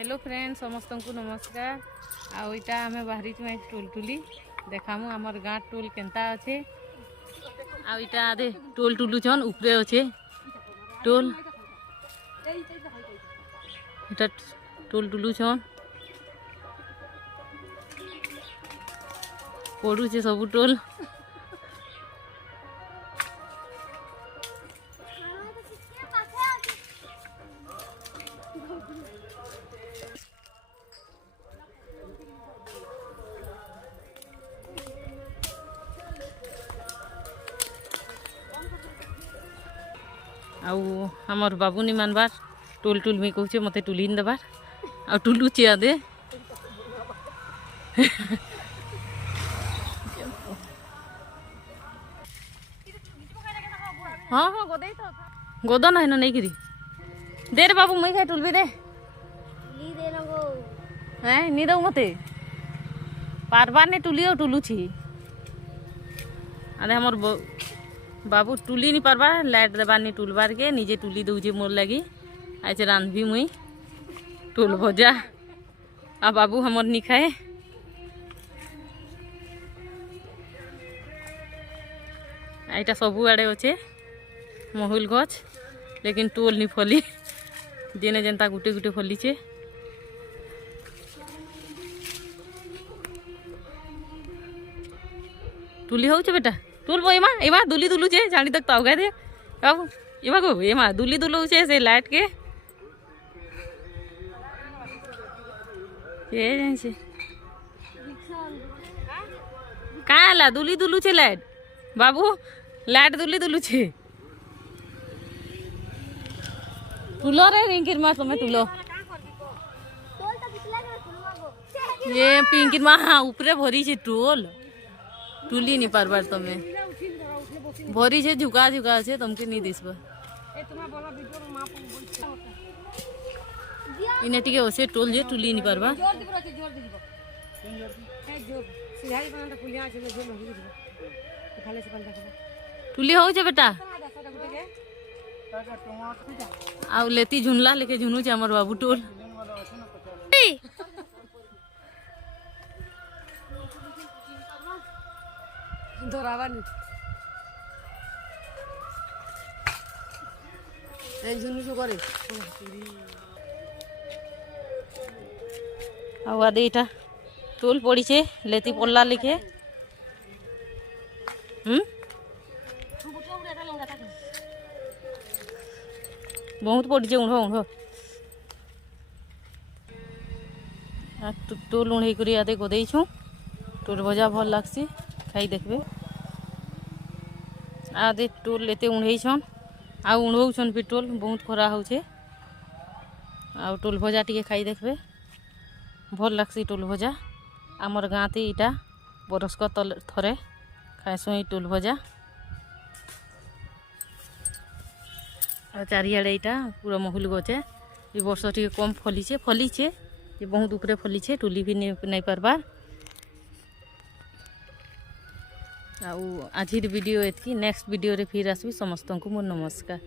Hello friend समस्त को नमस्कार। आईटा आम बाहरी टोल टुली देखामु आमर गाँ टोल केन्ता अच्छे। आईटा आदे टोल टुलुचन उपरे अच्छे टोल इटा टोल टुलुचन पड़ुचे सब टोल आउ हमर बाबू नहीं मानबार टोल टुल में कहूचे मत टुलीन देबार आ टुलुचे आदे हाँ हाँ गोद ना है नहीं गिरी दे रे बाबू मुई खाए टुलबी दे नहीं दऊ मते पारबार ने टुली टुलुची अरे हमर बाबू टुली नहीं पारबा लाइट देबार नहीं टुलबार के निजे टुली दौचे मोर लगी आज रांधबी मुई टोल भजा आ बाबू हमर नहीं खाए आईटा सबू आड़े अच्छे महुल गछ लेकिन टोल नहीं फली जेने जेनता गुटे गुटे फलीचे टुली हो बेटा टूल बो एमा दुली दुलुचे जानी तक ताऊ गए थे बाबू एमा को एमा दुली दुलुचे से लाइट के ये जैसे कहाँ ला दुली दुलुचे लाइट बाबू लाइट दुली दुलुचे टुलो रे रिंकिर माँ तुम्हें टुलो ये पिंकिर माँ हाँ ऊपरे भरी छे टोल टुली नहीं पारबार तुम्हें भरी छे झुका झुका छे तुमके नहीं दिसबा इने टिके ओसे टोल जे टुली नहीं पारबा टुली हो छे बेटा आउ लेती झुनला लेके झुनु छे हमर बाबू टोल धरावानी झुनु जो करे आउ आदे इटा टोल पड़ी छे लेती पड़ला लिखे बहुत पड़ी छे उंढो उंढो टोल उंढे करी आदे गोदेई छु टोल भजा भल लागसी खाई देखबे आदे टोल लेते उंढे छन आ उंढौछन भी टोल बहुत खरा होछे आ टोल भजा टिके खाई देखबे भल लागसी टोल भजा आमर गाँते इटा बरसक थरे खाएसु ई टोल भजा आ चारियाड़े इटा पूरा महुल गचे ये वर्ष टी कम फलीचे ये बहुत ऊपरे फलीचे टुली भी नहीं पारबार आज वीडियो एतकी नेक्स्ट वीडियो रे फिर आसबी समस्त को मोर नमस्कार।